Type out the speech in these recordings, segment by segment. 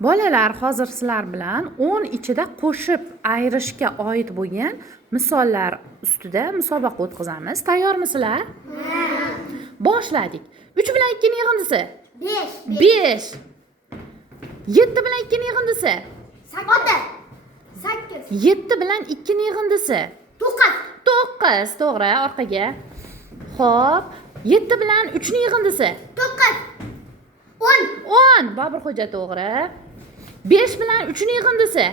Bolalar, hozir sizlar bilan 10 ichida qo'shib ayirishga oid bo'lgan misollar ustida musobaqa o'tkazamiz. Tayyormisizlar? Boshladik. 3 bilan 2 ning yig'indisi? 5. 7 bilan 2 ning yig'indisi? 8. 7 bilan 2 ning yig'indisi? 9. To'g'ri, orqaga. Xo'p, 7 bilan 3 ning yig'indisi? 10. Boburxo'ja to'g'ri. 5 bilan 3 ning yig'indisi?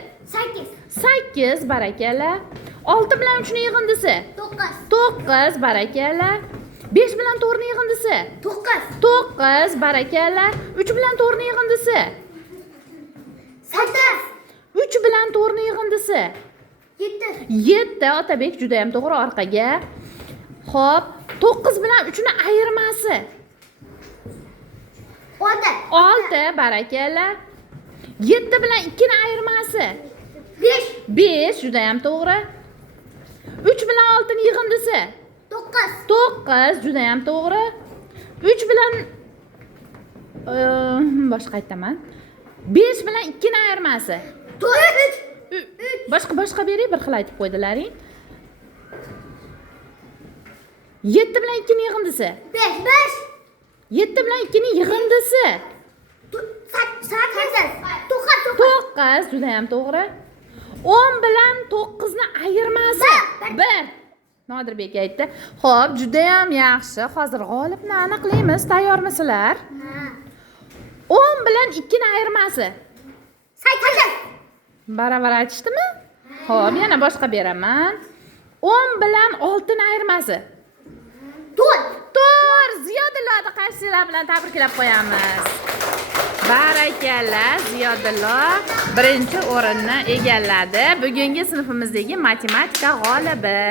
8. Barakalla. 6 bilan 3 ning yig'indisi? 9. Barakalla. 5 bilan 4 ning yig'indisi? 9. Barakalla. 3 bilan 4 ning yig'indisi? 3 bilan 4 ning yig'indisi? 7. Otabek juda ham to'g'ri, orqaga. Xo'p, 9 bilan 3 ning ayirmasi? 6. Barakalla. 7 bilan 2 ning ayirmasi? 5. Juda ham to'g'ri. 3 bilan 6 ning yig'indisi? 9. Juda ham to'g'ri. 3 bilan boshqa aytaman. 5 bilan 2 ning ayirmasi? 3. Boshqa bering, bir xil aytib qo'ydilaring. 7 bilan 2 ning yig'indisi? 7 bilan 2 ning yig'indisi? 9. Juda ham to'g'ri. 10 bilan 9 ning ayirmasi? 1. Nodirbek aytdi. Xo'p, juda ham yaxshi. Hozir g'olibni aniqlaymiz. Tayyormisizlar? 10 bilan 2 ning ayirmasi? 8. Baravar aytishdimi? Xo'p, yana boshqa beraman. 10 bilan 6 ning ayirmasi? 4. Ziyodillohni qarshilar bilan tabriklab qo'yamiz. Barakalla, Ziyodilloh birinchi o'rinni egalladi. Bugungi sinfimizdagi matematika g'olibi.